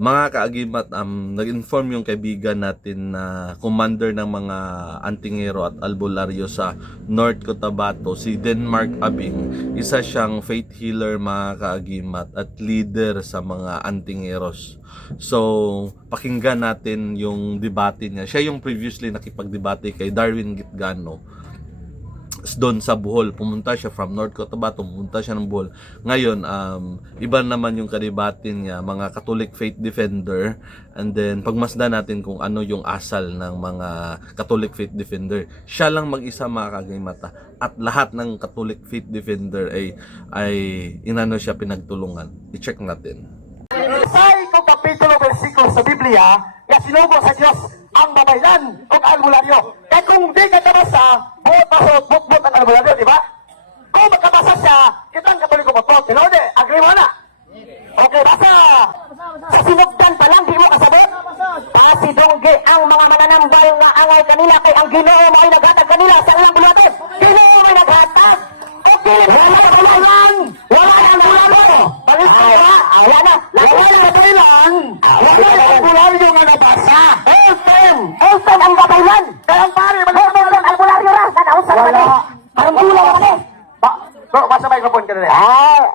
Mga kaagimat, nag-inform yung kaibigan natin na commander ng mga antingero at albularyo sa North Cotabato, si Denmark Abing. Isa siyang faith healer, mga kaagimat, at leader sa mga antingeros. So, pakinggan natin yung debate niya. Siya yung previously nakipagdebate kay Darwin Gitgano doon sa Bohol. Pumunta siya from North Cotabato, pumunta siya ng Bohol. Ngayon, iba naman yung kadibatin niya, mga Catholic faith defender. And then, pagmasdan natin kung ano yung asal ng mga Catholic faith defender. Siya lang mag-isa, mga kagimata. At lahat ng Catholic faith defender ay inano siya pinagtulungan. I-check natin. Sa itong kapitulo versikulo sa Biblia, na sinugo sa Diyos ang babaylan o albularyo. Kaya kung di ka nabasa, buot ang albularyo, di ba? Kung makabasa siya, kita ang katoliko mo. Tinode, agree mo na? Okay, basa. Sa sinugdan pa lang, di mo kasabot? Pasidongge ang mga mananambal na angay kanila kay ang Ginoo mo ay naghatag kanila sa ilang bulutin. Ginoo mo ay naghatag. Okay, wala lang. Wala lang. Palis ka ba? Wala na. Wala na kailan. Wala na albularyo nga nabasa. Elton ang babaylan. Kaya ang pare, mag-hormon ang albularyo ra. Nanausap ka na. Parang gulo ka na. Bro, basta microphone ka na rin.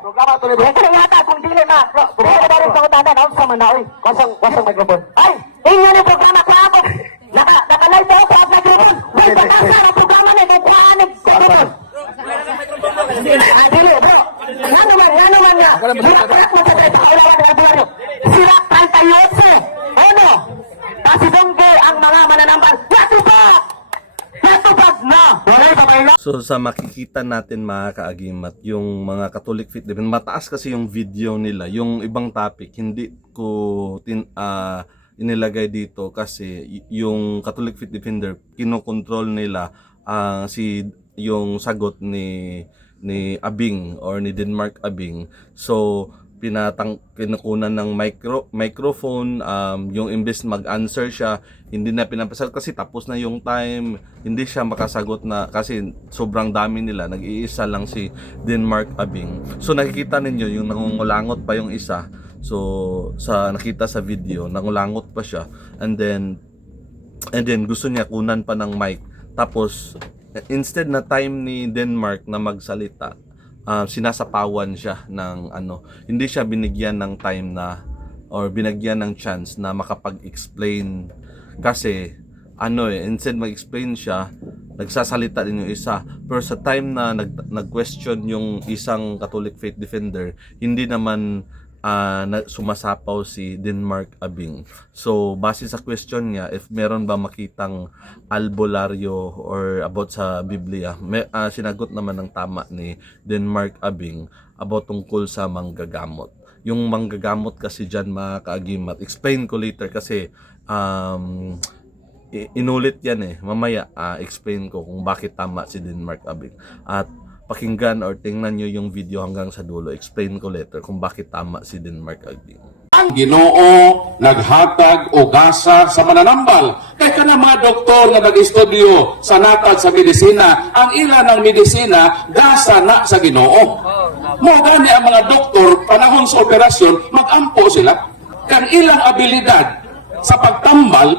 Programa tuloy. Ito na yata kung dili na. Bro, programa ba rin sa kutanda. Naunsa man na. Wasang microphone. Ay, inyo yung programa ko ako. Naka-live ako sa microphone. May pagkasa ang programa na. Kung kuhanig sa microphone. Dili, bro. Nga naman nga. Sira-parak mo sa tayo. Paulawan ng albularyo. Sira 38. Ano? Pasidongge ang mga mananambal. Natupag na! Wala sa kaila. So sa makikita natin, mga kaagimat, yung mga Catholic faith defender, mataas kasi yung video nila. Yung ibang topic hindi ko inilagay dito kasi yung Catholic faith defender kinokontrol nila yung sagot ni Abing or ni Denmark Abing. So kinukunan ng microphone, yung imbes mag-answer siya, hindi na pinapasal kasi tapos na yung time, hindi siya makasagot na kasi sobrang dami nila, nag-iisa lang si Denmark Abing. So nakikita ninyo yung nangungulangot pa yung isa. So nakita sa video, nangulangot pa siya, and then gusto niya kunan pa ng mic. Tapos instead na time ni Denmark na magsalita, sinasapawan siya ng hindi siya binigyan ng time na or binigyan ng chance na makapag-explain kasi instead mag-explain siya, nagsasalita din yung isa. Pero sa time na nag-question yung isang Catholic faith defender, hindi naman sumasapaw si Denmark Abing. So base sa question niya, if meron ba makitang albularyo or about sa Biblia, sinagot naman ng tama ni Denmark Abing about tungkol sa manggagamot. Yung manggagamot kasi dyan, mga kaagimat, explain ko later kasi inulit yan mamaya explain ko kung bakit tama si Denmark Abing. At pakinggan or tingnan nyo yung video hanggang sa dulo. Explain ko later kung bakit tama si Denmark Abing. Ang Ginoo naghatag o gasa sa mananambal. Kaya ka na mga doktor na nag-estudyo sa natag sa medisina, ang ilan ng medisina gasa na sa Ginoo. Mo gani ang mga doktor panahon sa operasyon magampo sila. Kang ilang abilidad sa pagtambal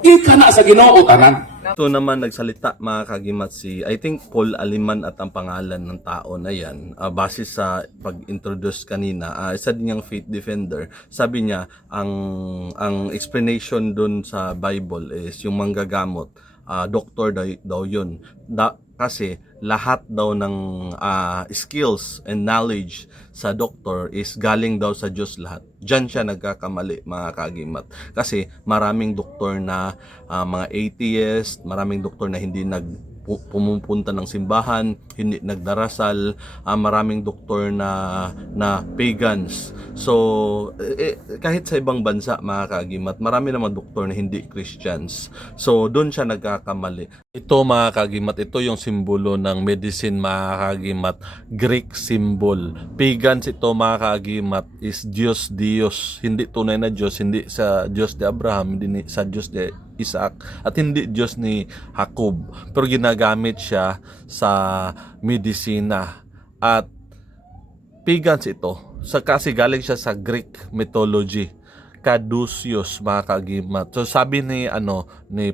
ika na sa Ginoo tanan. Ito naman nagsalita, mga kagimat, I think Paul Aliman at ang pangalan ng tao na yan, base sa pag-introduce kanina, isa din yung faith defender. Sabi niya, ang explanation dun sa Bible is yung manggagamot, doktor daw yun. Kasi lahat daw ng skills and knowledge sa doktor is galing daw sa Diyos lahat. Diyan siya nagkakamali, mga kagimat. Kasi maraming doktor na mga atheist, maraming doktor na hindi pumupunta ng simbahan, hindi nagdarasal, maraming doktor na pagans. So kahit sa ibang bansa, mga kaagimat, marami naman doktor na hindi Christians. So doon siya nagkakamali. Ito, mga kaagimat, ito yung simbolo ng medicine, mga kaagimat, Greek symbol. Pagans ito, mga kaagimat, is Diyos, hindi tunay na Diyos, hindi sa Diyos ni Abraham, hindi sa Diyos ni Isaac, at hindi Diyos ni Jacob, pero ginagamit siya sa medisina. At pagans ito kasi galing siya sa Greek mythology. kadusyos, mga kaagimat. So sabi ni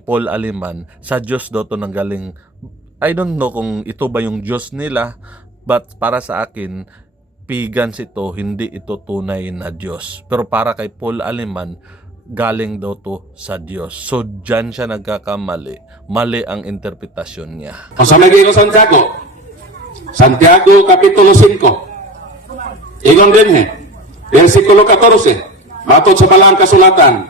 Paul Aliman, sa Diyos daw to nanggaling. I don't know kung ito ba yung Diyos nila, but para sa akin, pagans ito, hindi ito tunay na Diyos. Pero para kay Paul Aliman, galing daw to sa Diyos. So dyan siya nagkakamali. Mali ang interpretasyon niya. O sa lagi ko Santiago Kapitulo 5. Ingon din versikulo 14. Matod sa balang kasulatan.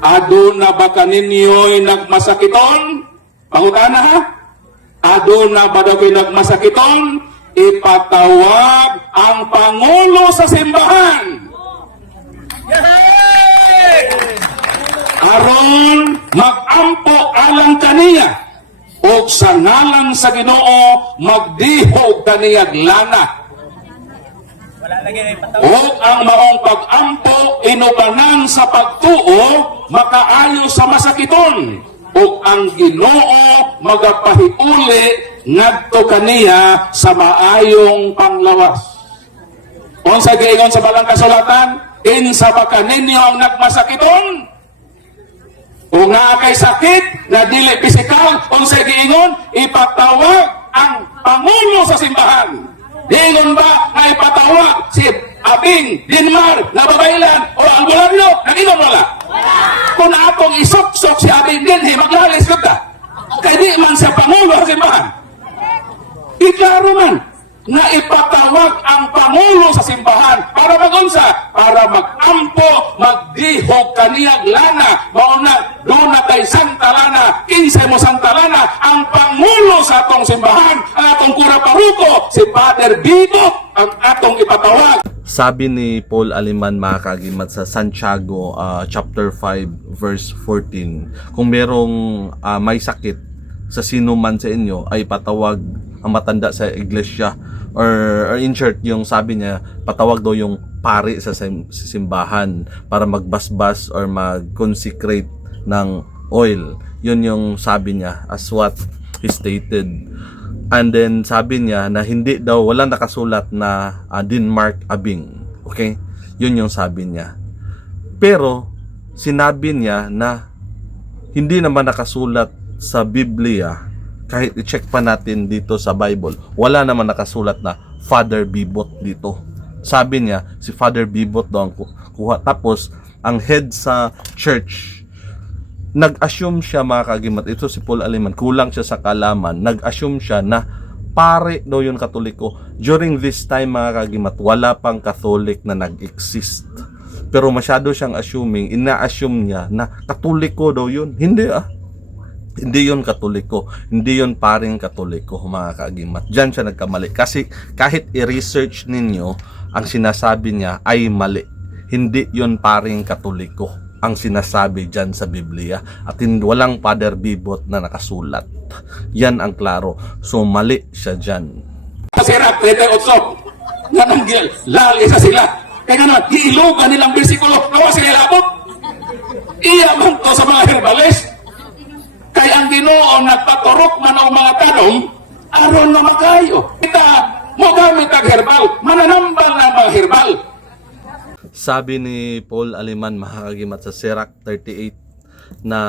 Aduna ba kaninyo'y nagmasakiton? Pangutana ha? Aduna ba daw kayo nagmasakiton? Ipatawag ang Pangulo sa simbahan. Aron magampo alang kaniya o sa ngalan sa Ginoo magdihog kaniyag lana. O ang maong pag-ampo inubanan sa pagtuo makaayo sa masakiton o ang Ginoo magapahiuli ngadto kaniya sa maayong panglawas. Unsa giingon sa balang kasulatan? Insa ba kaninyo ang nagmasakiton? O nga kay sakit na dili pisikal, unsa giingon? Ipatawag ang Pangulo sa simbahan. Diingon ba na ipatawag si Abing, Dinmar, Nababaylan o Albularyo? Nag-ingon wala? Kung atong isuksok si Abing din, maglalis ko ta. Kaya di man siya Pangulo sa simbahan. Iklaro man na ipatawag ang Pangulo sa simbahan para magunsa, para magampo, magdihog kaniyag lana, mauna doon na kay Santa Lana, 15 mo Santa Lana, ang Pangulo sa atong simbahan, ang atong kura paruko, si Father Bibo, ang atong ipatawag. Sabi ni Paul Aliman, mga kaagimat, sa Santiago chapter 5 verse 14, kung merong may sakit sa sino man sa inyo, ay patawag ang matanda sa iglesia, or in short, yung sabi niya, patawag daw yung pari sa simbahan para magbasbas or mag-consecrate ng oil. Yun yung sabi niya, as what he stated. And then sabi niya na hindi daw, walang nakasulat na Denmark Abing. Okay? Yun yung sabi niya. Pero sinabi niya na hindi naman nakasulat sa Biblia. Kahit i-check pa natin dito sa Bible, wala naman nakasulat na Father Bibot dito. Sabi niya, si Father Bibot daw ang kuha. Tapos, ang head sa church, nag-assume siya, mga kaagimat, ito si Paul Aliman, kulang siya sa kalaman, nag-assume siya na pare daw yung Katoliko. During this time, mga kaagimat, wala pang Catholic na nag-exist. Pero masyado siyang assuming, ina-assume niya na Katoliko daw yun. Hindi yun Katoliko, hindi yun paring Katoliko, mga kaagimat. Diyan siya nagkamali. Kasi kahit i-research ninyo, ang sinasabi niya ay mali. Hindi yun paring Katoliko ang sinasabi dyan sa Biblia. At walang Father Bibot na nakasulat. Yan ang klaro. So mali siya dyan. Sirap, 38, nananggil, lali sa sila. Kaya nga, iilugan nilang bersikulo, nawa sila ilabot. Iyaman to sa mga herbalist. Kaya ang Ginoo nagpaturok man ang mga tanong, aron na makayo. Kita, mo gamit ang herbal, mananambal ng mga herbal. Sabi ni Paul Aliman, mga kaagimat, sa Sirach 38 na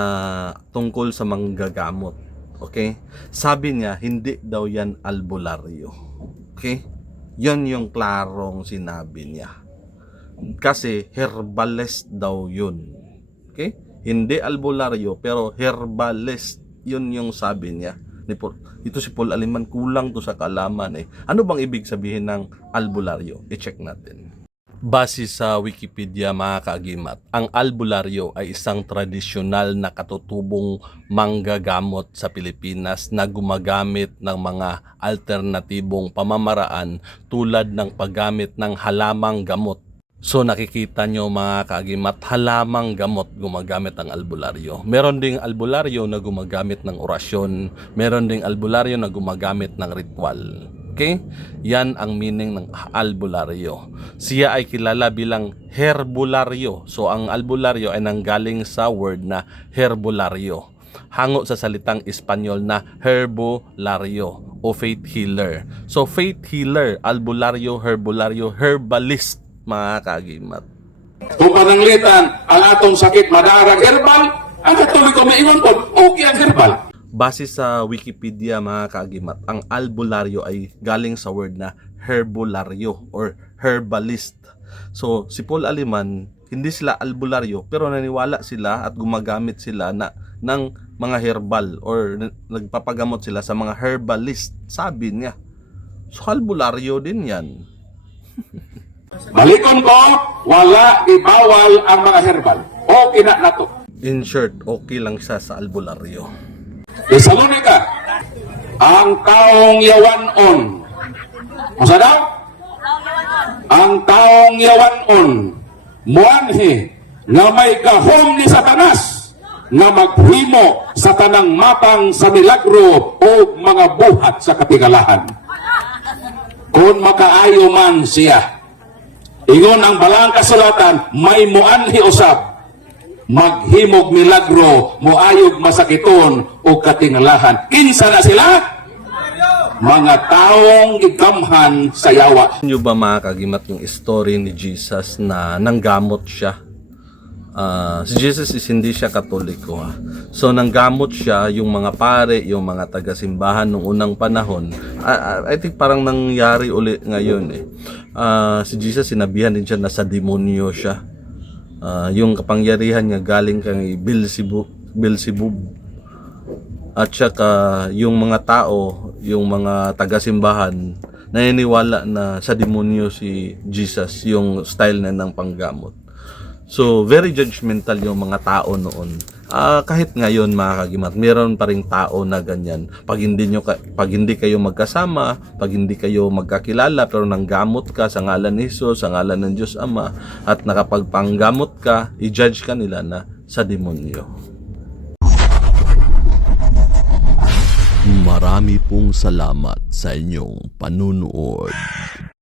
tungkol sa manggagamot. Okay? Sabi niya, hindi daw yan albularyo. Okay? Yan yung klarong sinabi niya. Kasi herbalist daw yun. Okay? Hindi albularyo, pero herbalist. Yun yung sabi niya. Ito si Paul Aliman, kulang to sa kalaman eh. Ano bang ibig sabihin ng albularyo? I-check natin. Base sa Wikipedia, mga kaagimat, ang albularyo ay isang tradisyonal na katutubong manggagamot sa Pilipinas na gumagamit ng mga alternatibong pamamaraan tulad ng paggamit ng halamang gamot. So nakikita nyo, mga kaagimat, halamang gamot gumagamit ang albularyo. Meron ding albularyo na gumagamit ng orasyon. Meron ding albularyo na gumagamit ng ritual. Okay? Yan ang meaning ng albularyo. Siya ay kilala bilang herbularyo. So ang albularyo ay nanggaling sa word na herbularyo. Hango sa salitang Espanyol na herbolaryo o faith healer. So faith healer, albularyo, herbularyo, herbalist, mga kaagimat. Kung pananglitan ang atong sakit madarag herbal, ang Katoliko may iwan po, okay ang herbal. Base sa Wikipedia mga kaagimat, ang albularyo ay galing sa word na herbularyo or herbalist. So si Paul Aliman, hindi sila albularyo pero naniwala sila at gumagamit sila ng mga herbal or nagpapagamot sila sa mga herbalist, sabi niya. So albularyo din yan. Balikon ko, wala ibawal ang mga herbal. Okay na nato. In short, okay lang siya sa albularyo. Thessalonica, ang taong yawanon. Masa daw? Ang taong yawanon, muanhi, nga may gahom ni Satanas, nga maghimo sa tanang matang sa milagro o mga buhat sa katigalahan. Kung makaayo man siya, ingon ang balang kasulatan, may muanhi usab, maghimog milagro, muayog masakiton o katingalahan. Kinsa na sila? Mga taong igamhan sa yawa. Nyo ba mga kagimat yung story ni Jesus na nanggamot siya? Si Jesus is hindi siya Katoliko. So nanggamot siya yung mga pare, yung mga taga-simbahan nung unang panahon. I think parang nangyari uli ngayon eh. Si Jesus sinabihan din siya na sa demonyo siya. Yung kapangyarihan niya galing kay Beelzebub. At saka yung mga tao, yung mga taga-simbahan, naniniwala na sa demonyo si Jesus, yung style na ng panggamot. So, very judgmental yung mga tao noon. Kahit ngayon mga kagimat, meron pa ring tao na ganyan. Pag hindi kayo magkasama, pag hindi kayo magkakilala, pero nanggamot ka sa ngalan ni Jesus, sa ngalan ng Diyos Ama, at nakapagpanggamot ka, i-judge ka nila na sa demonyo. Marami pong salamat sa inyong panunood.